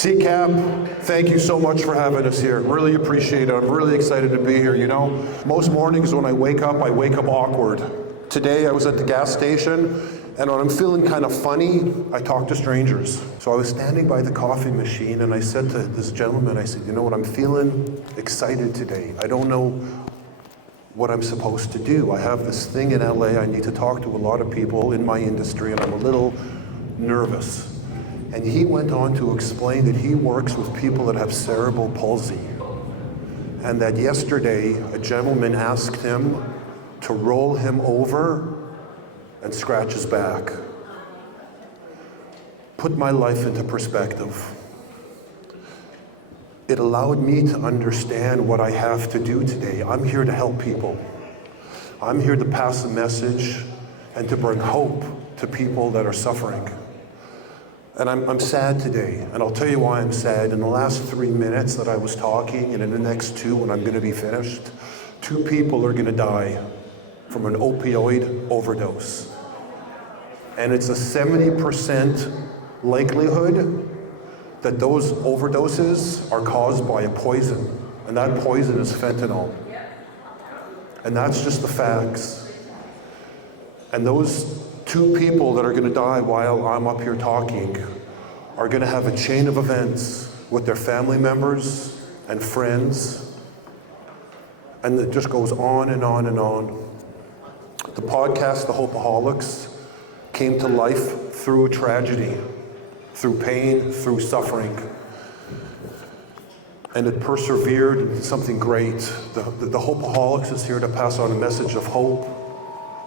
CCAPP, thank you so much for having us here. Really appreciate it. I'm really excited to be here. You know, most mornings when I wake up awkward. Today I was at the gas station, and when I'm feeling kind of funny, I talk to strangers. So I was standing by the coffee machine, and I said to this gentleman, I said, you know what, I'm feeling excited today. I don't know what I'm supposed to do. I have this thing in LA, I need to talk to a lot of people in my industry, and I'm a little nervous. And he went on to explain that he works with people that have cerebral palsy. And that yesterday, a gentleman asked him to roll him over and scratch his back. Put my life into perspective. It allowed me to understand what I have to do today. I'm here to help people. I'm here to pass a message and to bring hope to people that are suffering. And I'm sad today, and I'll tell you why I'm sad. In the last 3 minutes that I was talking, and in the next 2 when I'm gonna be finished, 2 people are gonna die from an opioid overdose. And it's a 70% likelihood that those overdoses are caused by a poison, and that poison is fentanyl. And that's just the facts. And those 2 people that are gonna die while I'm up here talking are gonna have a chain of events with their family members and friends, and it just goes on and on and on. The podcast, The Hopeaholics, came to life through a tragedy, through pain, through suffering. And it persevered into something great. The Hopeaholics is here to pass on a message of hope,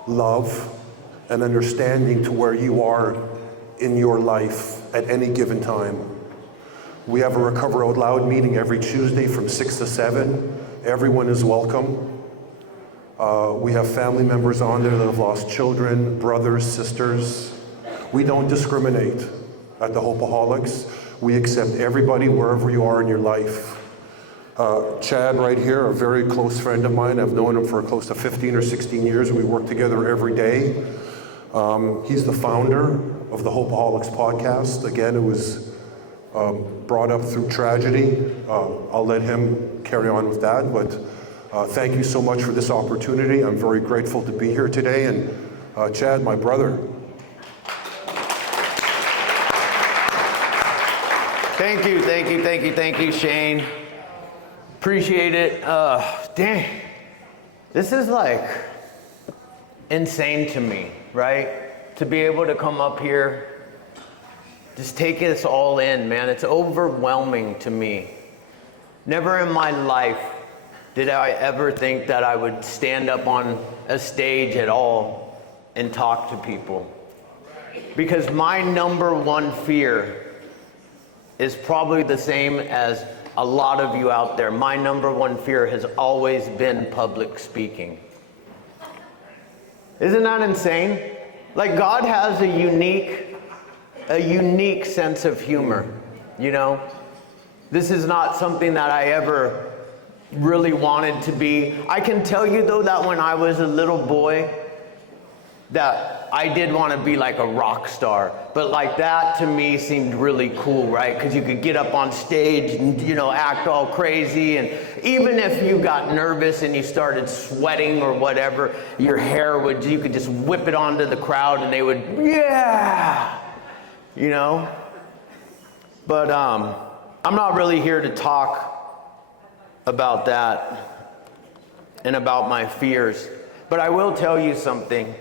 love, and understanding to where you are in your life at any given time. We have a Recover Out Loud meeting every Tuesday from 6 to 7. Everyone is welcome. We have family members on there that have lost children, brothers, sisters. We don't discriminate at the Hopeaholics. We accept everybody wherever you are in your life. Chad right here, a very close friend of mine. I've known him for close to 15 or 16 years. We work together every day. He's the founder of the Hopeaholics podcast. Again, it was brought up through tragedy. I'll let him carry on with that, but thank you so much for this opportunity. I'm very grateful to be here today, and Chad, my brother. Thank you, Shane. Appreciate it. Dang, this is like insane to me, right? To be able to come up here, just take this all in, man. It's overwhelming to me. Never in my life did I ever think that I would stand up on a stage at all and talk to people. Because my number one fear is probably the same as a lot of you out there. My number one fear has always been public speaking. Isn't that insane? Like, God has a unique sense of humor, you know? This is not something that I ever really wanted to be. I can tell you though that when I was a little boy, that I did want to be like a rock star, but like that to me seemed really cool, right? Because you could get up on stage and, you know, act all crazy, and even if you got nervous and you started sweating or whatever, your hair would, you could just whip it onto the crowd and they would, yeah, you know? But I'm not really here to talk about that and about my fears, but I will tell you something.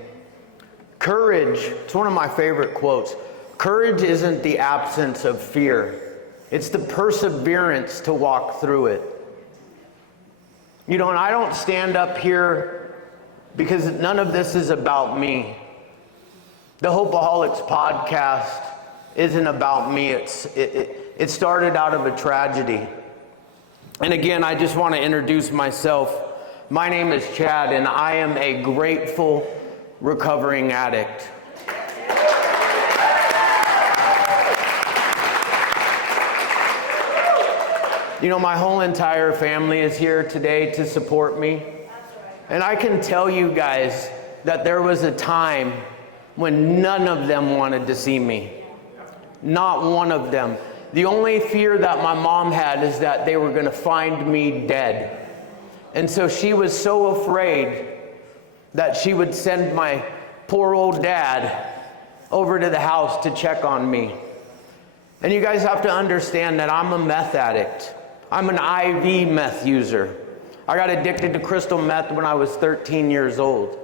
Courage, it's one of my favorite quotes. Courage isn't the absence of fear. It's the perseverance to walk through it. You know, and I don't stand up here because none of this is about me. The Hopeaholics podcast isn't about me. It started out of a tragedy. And again, I just want to introduce myself. My name is Chad, and I am a grateful recovering addict. You know, my whole entire family is here today to support me. And I can tell you guys that there was a time when none of them wanted to see me. Not one of them. The only fear that my mom had is that they were going to find me dead. And so she was so afraid that she would send my poor old dad over to the house to check on me. And you guys have to understand that I'm a meth addict. I'm an IV meth user. I got addicted to crystal meth when I was 13 years old.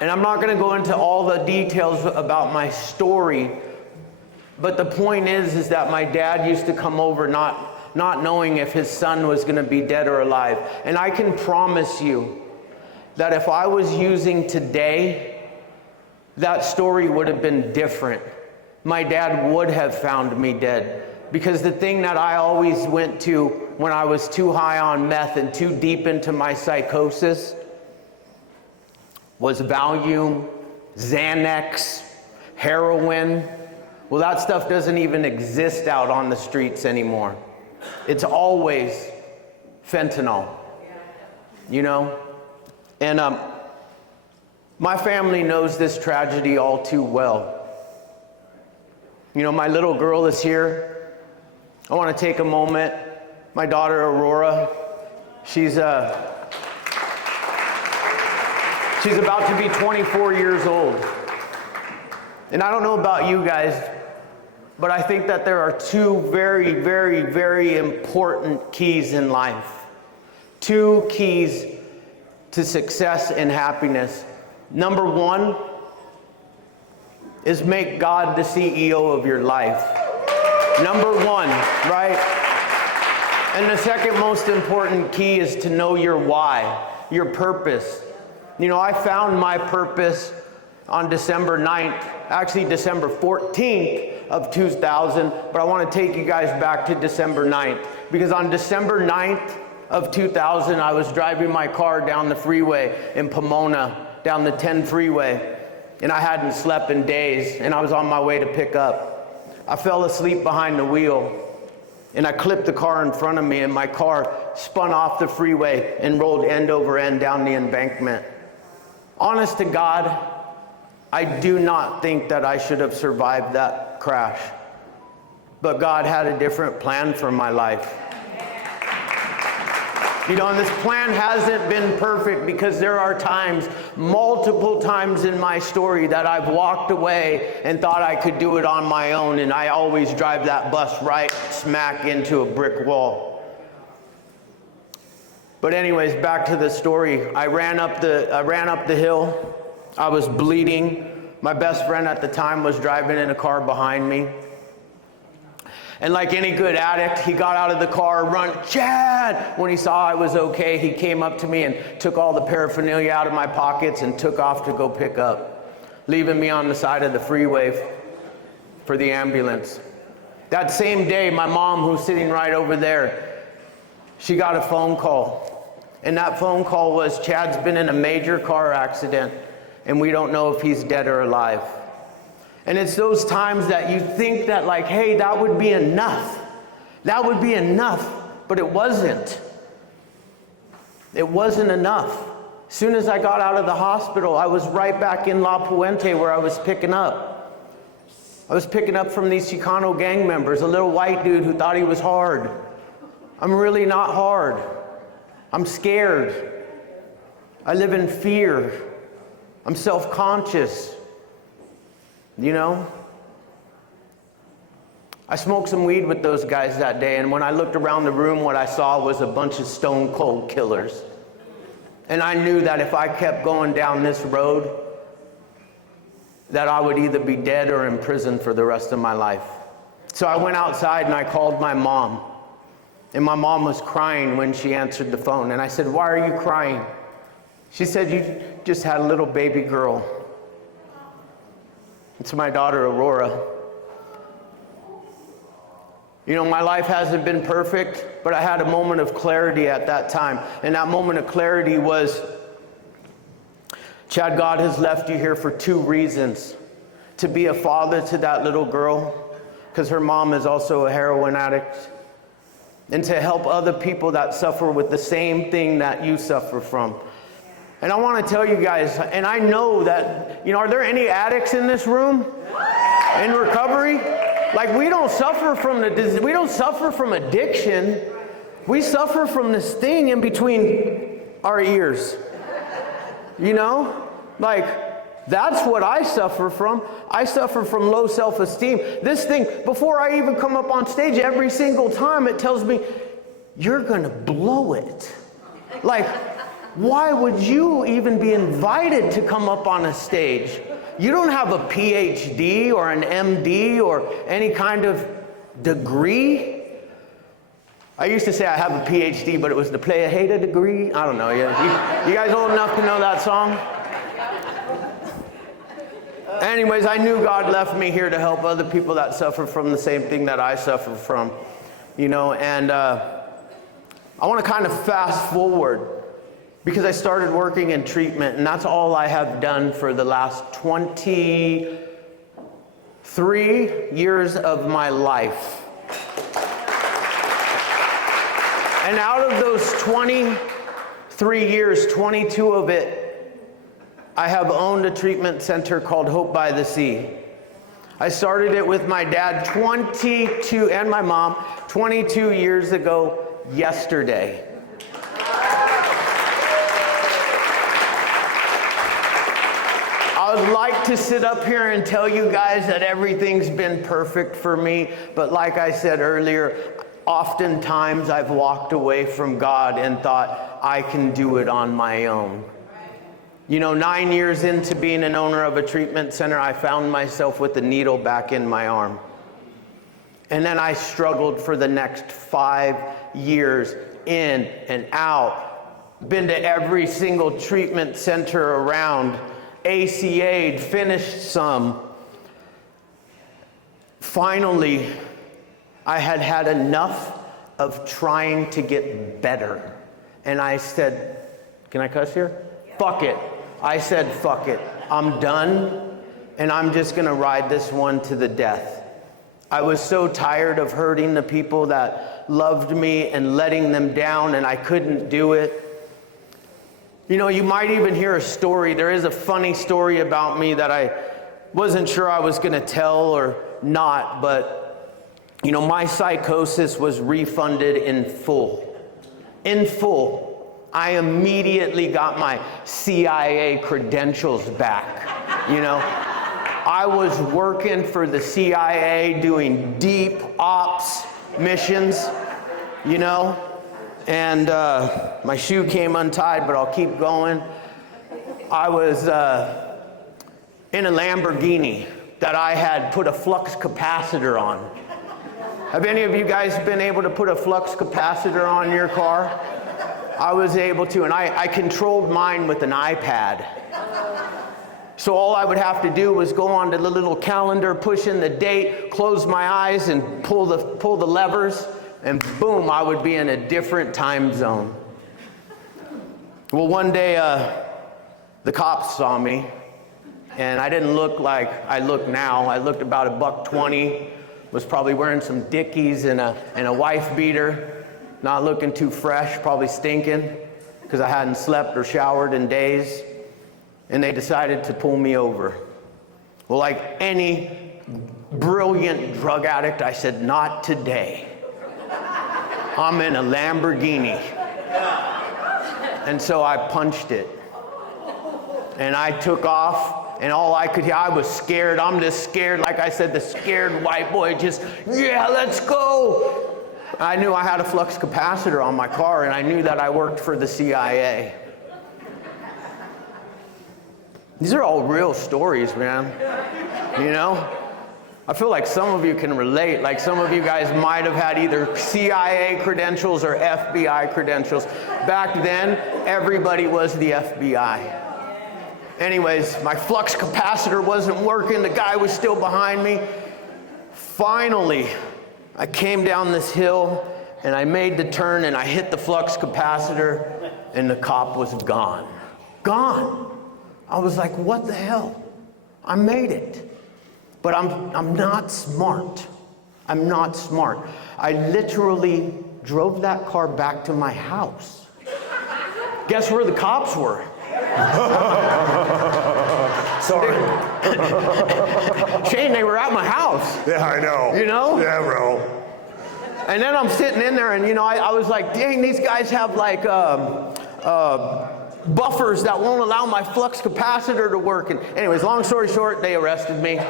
And I'm not going to go into all the details about my story, but the point is that my dad used to come over not knowing if his son was going to be dead or alive. And I can promise you that if I was using today, that story would have been different. My dad would have found me dead. Because the thing that I always went to when I was too high on meth and too deep into my psychosis was Valium, Xanax, heroin. Well, that stuff doesn't even exist out on the streets anymore. It's always fentanyl, you know? And my family knows this tragedy all too well. You know, my little girl is here. I want to take a moment. My daughter, Aurora, she's about to be 24 years old. And I don't know about you guys, but I think that there are two very, very, very important keys in life. Two keys to success and happiness. Number one is make God the CEO of your life. Number one, right? And the second most important key is to know your why, your purpose. You know, I found my purpose on December 9th, actually December 14th of 2000, but I want to take you guys back to December 9th, because on December 9th of 2000, I was driving my car down the freeway in Pomona, down the 10 freeway, and I hadn't slept in days, and I was on my way to pick up. I fell asleep behind the wheel, and I clipped the car in front of me, and my car spun off the freeway and rolled end over end down the embankment. Honest to God, I do not think that I should have survived that crash. But God had a different plan for my life. You know, and this plan hasn't been perfect, because there are times, multiple times in my story, that I've walked away and thought I could do it on my own, and I always drive that bus right smack into a brick wall. But anyways, back to the story. I ran up the hill. I was bleeding. My best friend at the time was driving in a car behind me. And like any good addict, he got out of the car, run, Chad! When he saw I was okay, he came up to me and took all the paraphernalia out of my pockets and took off to go pick up, leaving me on the side of the freeway for the ambulance. That same day, my mom, who's sitting right over there, she got a phone call. And that phone call was, Chad's been in a major car accident, and we don't know if he's dead or alive. And it's those times that you think that, like, hey, that would be enough. That would be enough. But it wasn't. It wasn't enough. As soon as I got out of the hospital, I was right back in La Puente where I was picking up. I was picking up from these Chicano gang members, a little white dude who thought he was hard. I'm really not hard. I'm scared. I live in fear. I'm self-conscious. You know? I smoked some weed with those guys that day, and when I looked around the room, what I saw was a bunch of stone cold killers. And I knew that if I kept going down this road, that I would either be dead or in prison for the rest of my life. So I went outside and I called my mom. And my mom was crying when she answered the phone. And I said, "Why are you crying?" She said, "You just had a little baby girl." It's my daughter, Aurora. You know, my life hasn't been perfect, but I had a moment of clarity at that time. And that moment of clarity was, Chad, God has left you here for two reasons. To be a father to that little girl, because her mom is also a heroin addict, and to help other people that suffer with the same thing that you suffer from. And I want to tell you guys, and I know that, you know, are there any addicts in this room? In recovery? Like, we don't suffer from the disease, we don't suffer from addiction. We suffer from this thing in between our ears. You know? Like, that's what I suffer from. I suffer from low self-esteem. This thing, before I even come up on stage, every single time it tells me, you're gonna blow it. Like, why would you even be invited to come up on a stage? You don't have a PhD or an MD or any kind of degree. I used to say I have a PhD, but it was the play a hater degree. I don't know. You guys old enough to know that song? Anyways, I knew God left me here to help other people that suffer from the same thing that I suffer from. You know, and I want to kind of fast forward, because I started working in treatment, and that's all I have done for the last 23 years of my life. And out of those 23 years, 22 of it, I have owned a treatment center called Hope by the Sea. I started it with my dad 22, and my mom, 22 years ago yesterday. I would like to sit up here and tell you guys that everything's been perfect for me, but like I said earlier, oftentimes I've walked away from God and thought I can do it on my own. You know, 9 years into being an owner of a treatment center, I found myself with a needle back in my arm. And then I struggled for the next 5 years, in and out. Been to every single treatment center around. ACA'd, finished some. Finally, I had had enough of trying to get better. And I said, can I cuss here? Fuck it. I said, fuck it. I'm done, and I'm just gonna ride this one to the death. I was so tired of hurting the people that loved me and letting them down, and I couldn't do it. You know, you might even hear a story. There is a funny story about me that I wasn't sure I was gonna tell or not, but you know, my psychosis was refunded in full. In full. I immediately got my CIA credentials back, you know. I was working for the CIA doing deep ops missions, you know, and my shoe came untied, but I'll keep going. I was in a Lamborghini that I had put a flux capacitor on. Have any of you guys been able to put a flux capacitor on your car? I was able to, and I controlled mine with an iPad. So all I would have to do was go onto the little calendar, push in the date, close my eyes, and pull the levers, and boom, I would be in a different time zone. Well, one day, the cops saw me, and I didn't look like I look now. I looked about $120, was probably wearing some Dickies and a wife beater. Not looking too fresh, probably stinking, because I hadn't slept or showered in days. And they decided to pull me over. Well, like any brilliant drug addict, I said, not today. I'm in a Lamborghini. And so I punched it. And I took off, and all I could hear, I was scared. I'm just scared, like I said, the scared white boy, just, yeah, let's go. I knew I had a flux capacitor on my car, and I knew that I worked for the CIA. These are all real stories, man. You know? I feel like some of you can relate. Like some of you guys might have had either CIA credentials or FBI credentials. Back then, everybody was the FBI. Anyways, my flux capacitor wasn't working. The guy was still behind me. Finally, I came down this hill, and I made the turn, and I hit the flux capacitor, and the cop was gone. Gone. I was like, what the hell? I made it. But I'm not smart. I'm not smart. I literally drove that car back to my house. Guess where the cops were? Sorry. Shane, they were at my house. Yeah, I know. You know? Yeah, bro. And then I'm sitting in there, and I was like, dang, these guys have like buffers that won't allow my flux capacitor to work. And anyways, long story short, they arrested me.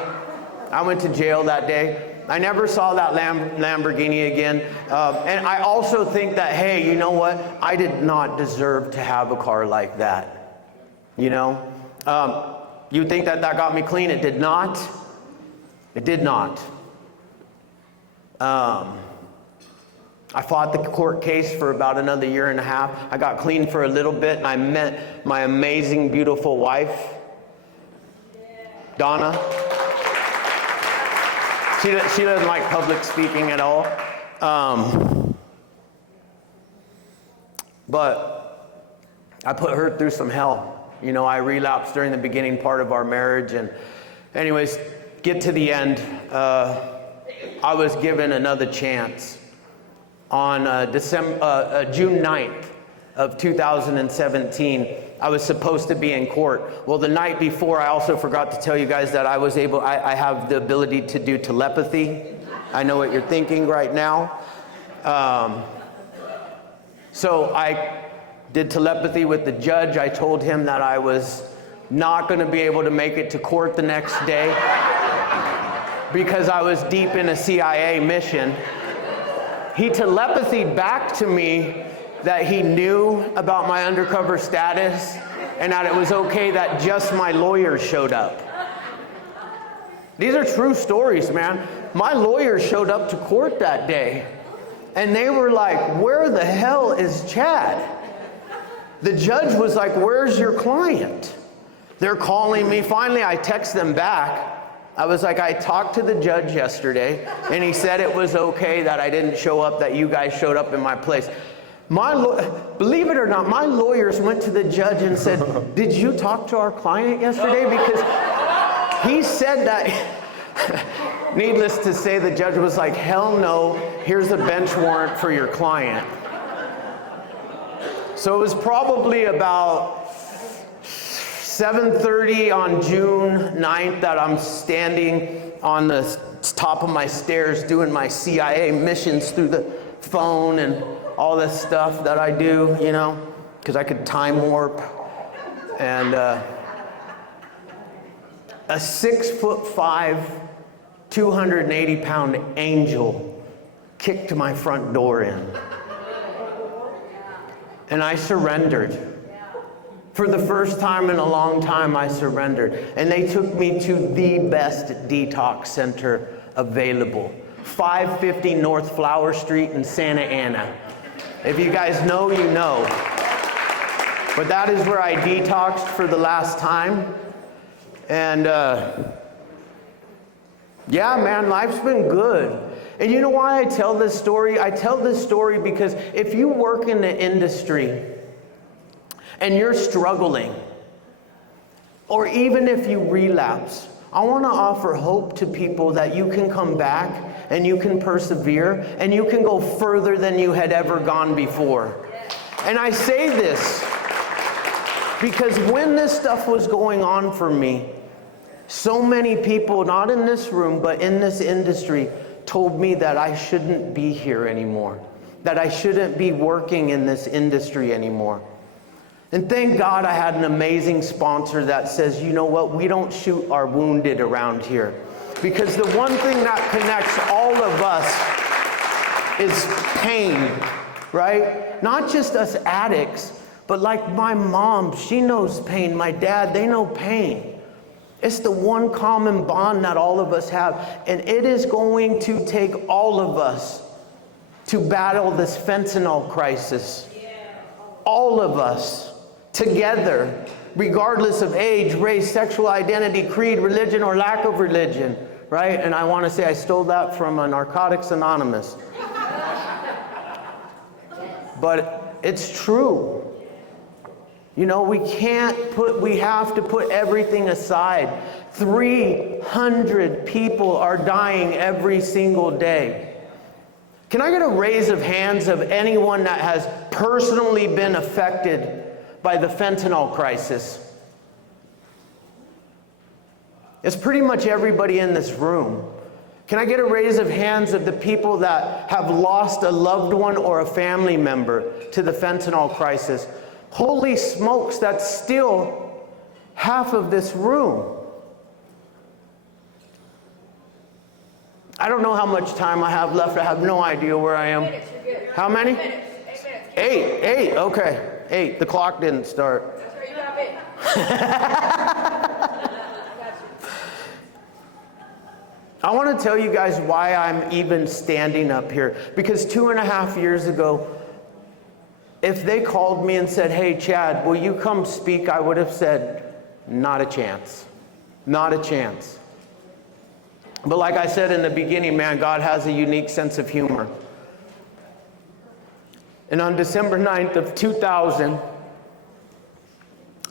I went to jail that day. I never saw that Lamborghini again. And I also think that, hey, you know what? I did not deserve to have a car like that. You think that got me clean? It did not. It did not. I fought the court case for about another year and a half. I got clean for a little bit, and I met my amazing, beautiful wife, Donna. She doesn't like public speaking at all. But I put her through some hell. I relapsed during the beginning part of our marriage. And anyways, get to the end. I was given another chance. On June 9th of 2017, I was supposed to be in court. Well, the night before, I also forgot to tell you guys that I have the ability to do telepathy. I know what you're thinking right now. So I did telepathy with the judge. I told him that I was not going to be able to make it to court the next day because I was deep in a CIA mission. He telepathied back to me that he knew about my undercover status and that it was okay that just my lawyers showed up. These are true stories, man. My lawyers showed up to court that day and they were like, where the hell is Chad? The judge was like, where's your client? They're calling me. Finally, I text them back. I was like, I talked to the judge yesterday, and he said it was okay that I didn't show up, that you guys showed up in my place. Believe it or not, my lawyers went to the judge and said, did you talk to our client yesterday? Because he said that. Needless to say, the judge was like, hell no, here's a bench warrant for your client. So it was probably about 7:30 on June 9th that I'm standing on the top of my stairs doing my CIA missions through the phone and all this stuff that I do, because I could time warp. And a 6'5", 280-pound angel kicked my front door in. And I surrendered. For the first time in a long time, I surrendered. And they took me to the best detox center available. 550 North Flower Street in Santa Ana. If you guys know, you know. But that is where I detoxed for the last time. And yeah, man, life's been good. And you know why I tell this story? I tell this story because if you work in the industry, and you're struggling, or even if you relapse, I want to offer hope to people that you can come back and you can persevere and you can go further than you had ever gone before. And I say this because when this stuff was going on for me, so many people, not in this room, but in this industry, told me that I shouldn't be here anymore, that I shouldn't be working in this industry anymore. And thank God I had an amazing sponsor that says, you know what, we don't shoot our wounded around here. Because the one thing that connects all of us is pain, right? Not just us addicts, but like my mom, she knows pain. My dad, they know pain. It's the one common bond that all of us have. And it is going to take all of us to battle this fentanyl crisis. All of us. Together, regardless of age, race, sexual identity, creed, religion, or lack of religion, right? And I want to say I stole that from a Narcotics Anonymous. But it's true. We have to put everything aside. 300 people are dying every single day. Can I get a raise of hands of anyone that has personally been affected by the fentanyl crisis? It's pretty much everybody in this room. Can I get a raise of hands of the people that have lost a loved one or a family member to the fentanyl crisis? Holy smokes, that's still half of this room. I don't know how much time I have left. I have no idea where I am. How many? 8, okay. 8, the clock didn't start. That's where you got me. I want to tell you guys why I'm even standing up here. Because 2.5 years ago, if they called me and said, hey, Chad, will you come speak? I would have said, not a chance. Not a chance. But like I said in the beginning, man, God has a unique sense of humor. And on December 9th of 2000,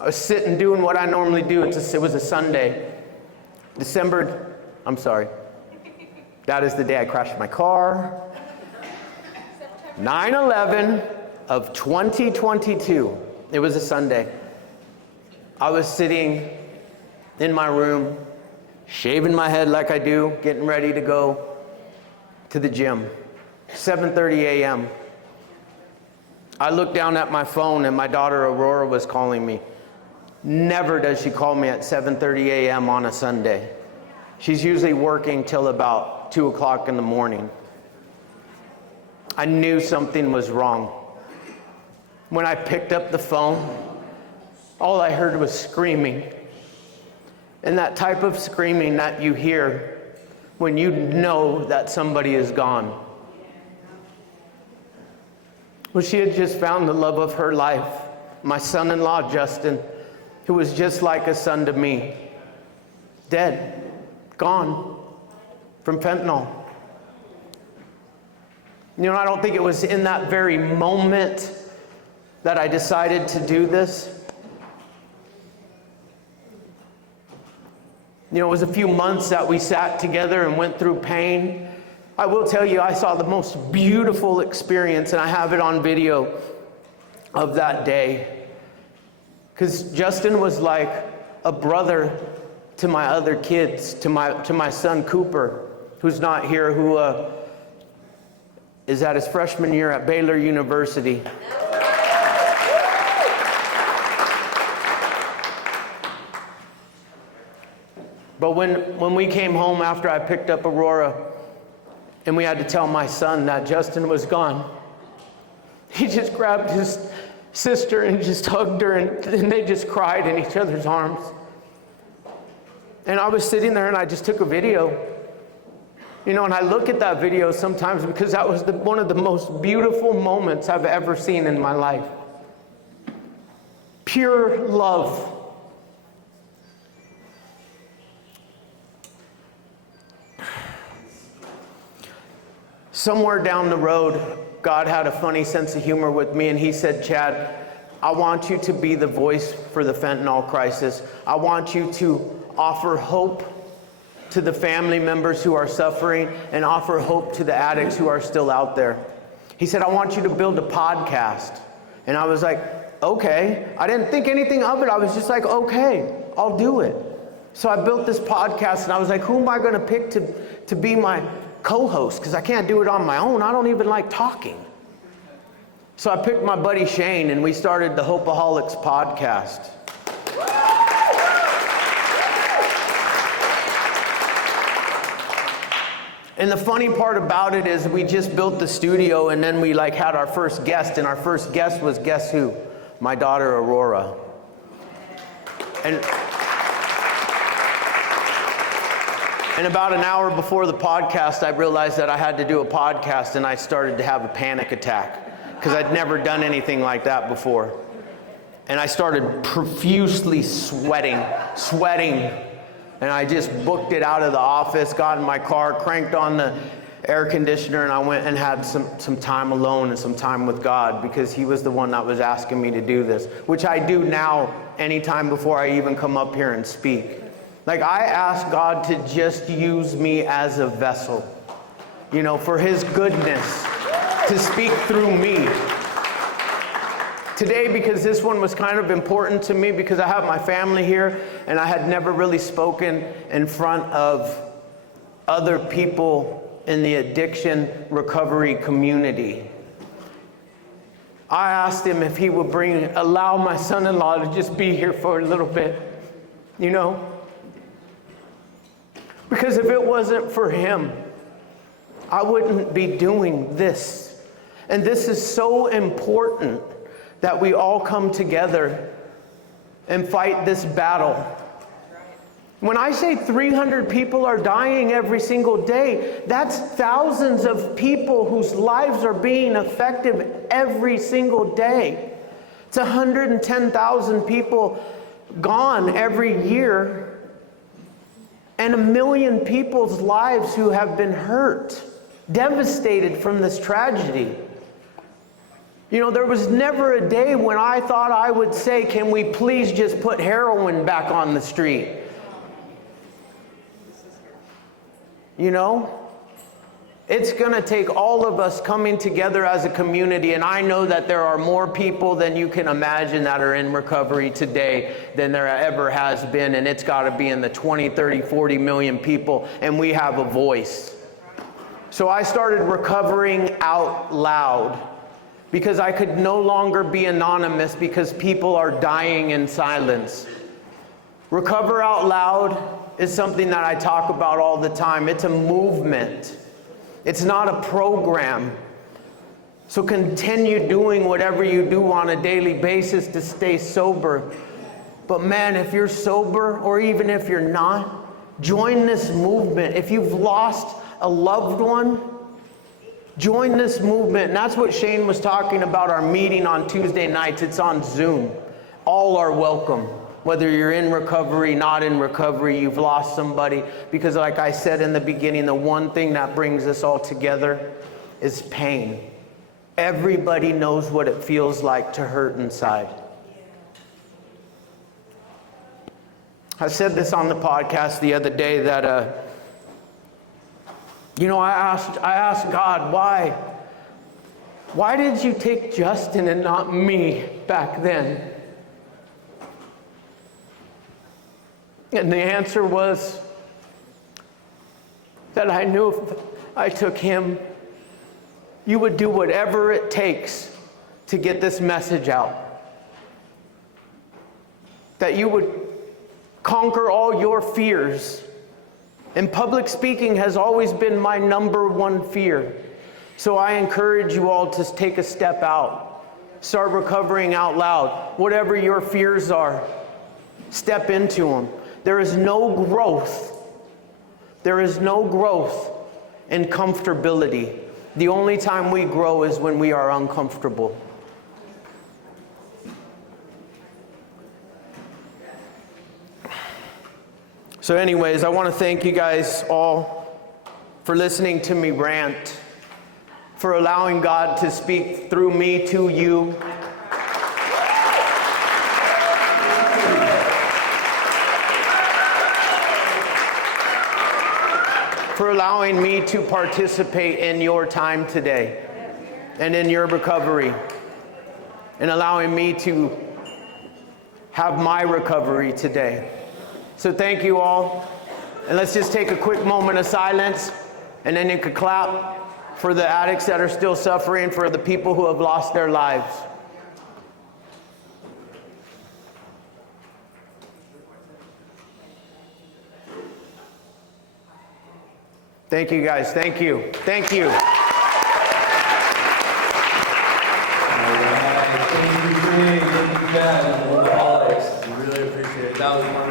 I was sitting doing what I normally do. It was a Sunday. That is the day I crashed my car. 9/11 of 2022. It was a Sunday. I was sitting in my room, shaving my head like I do, getting ready to go to the gym. 7:30 a.m. I looked down at my phone and my daughter Aurora was calling me. Never does she call me at 7:30 a.m. on a Sunday. She's usually working till about 2 o'clock in the morning. I knew something was wrong. When I picked up the phone, all I heard was screaming. And that type of screaming that you hear when you know that somebody is gone. Well, she had just found the love of her life, my son-in-law, Justin, who was just like a son to me. Dead, gone from fentanyl. You know, I don't think it was in that very moment that I decided to do this. You know, it was a few months that we sat together and went through pain. I will tell you, I saw the most beautiful experience, and I have it on video of that day. Because Justin was like a brother to my other kids, to my son Cooper, who's not here, who is at his freshman year at Baylor University. But when we came home after I picked up Aurora, and we had to tell my son that Justin was gone, he just grabbed his sister and just hugged her, and they just cried in each other's arms. And I was sitting there and I just took a video. You know, and I look at that video sometimes because that was one of the most beautiful moments I've ever seen in my life. Pure love. Somewhere down the road, God had a funny sense of humor with me, and he said, Chad, I want you to be the voice for the fentanyl crisis. I want you to offer hope to the family members who are suffering and offer hope to the addicts who are still out there. He said, I want you to build a podcast. And I was like, okay. I didn't think anything of it. I was just like, okay, I'll do it. So I built this podcast, and I was like, who am I going to pick to be my co-host? Because I can't do it on my own. I don't even like talking. So I picked my buddy Shane, and we started the Hopeaholics podcast. And the funny part about it is we just built the studio, and then we had our first guest, and our first guest was, guess who? My daughter Aurora. And about an hour before the podcast, I realized that I had to do a podcast, and I started to have a panic attack because I'd never done anything like that before. And I started profusely sweating. And I just booked it out of the office, got in my car, cranked on the air conditioner, and I went and had some time alone and some time with God, because he was the one that was asking me to do this, which I do now anytime before I even come up here and speak. I ask God to just use me as a vessel, for his goodness, to speak through me, Today, because this one was kind of important to me, because I have my family here, and I had never really spoken in front of other people in the addiction recovery community. I asked him if he would allow my son-in-law to just be here for a little bit, you know? Because if it wasn't for him, I wouldn't be doing this. And this is so important that we all come together and fight this battle. When I say 300 people are dying every single day, that's thousands of people whose lives are being affected every single day. It's 110,000 people gone every year, and 1 million people's lives who have been hurt, devastated from this tragedy. You know, there was never a day when I thought I would say, can we please just put heroin back on the street? You know, it's going to take all of us coming together as a community, and I know that there are more people than you can imagine that are in recovery today than there ever has been, and it's got to be in the 20, 30, 40 million people, and we have a voice. So I started recovering out loud because I could no longer be anonymous because people are dying in silence. Recover Out Loud is something that I talk about all the time. It's a movement. It's not a program. So continue doing whatever you do on a daily basis to stay sober. But man, if you're sober, or even if you're not, join this movement. If you've lost a loved one, join this movement. And that's what Shane was talking about, our meeting on Tuesday nights. It's on Zoom. All are welcome. Whether you're in recovery, not in recovery, you've lost somebody. Because like I said in the beginning, the one thing that brings us all together is pain. Everybody knows what it feels like to hurt inside. I said this on the podcast the other day that, I asked God, why did you take Justin and not me back then? And the answer was that I knew if I took him, you would do whatever it takes to get this message out. That you would conquer all your fears. And public speaking has always been my number one fear. So I encourage you all to take a step out. Start recovering out loud. Whatever your fears are, step into them. There is no growth. There is no growth in comfortability. The only time we grow is when we are uncomfortable. So anyways, I want to thank you guys all for listening to me rant, for allowing God to speak through me to you. For allowing me to participate in your time today and in your recovery, and allowing me to have my recovery today. So thank you all, and let's just take a quick moment of silence, and then you could clap for the addicts that are still suffering, for the people who have lost their lives. Thank you guys, thank you, thank you. All right, thank you, Greg. Thank you, guys. Hopeaholics. We really appreciate it. That was wonderful.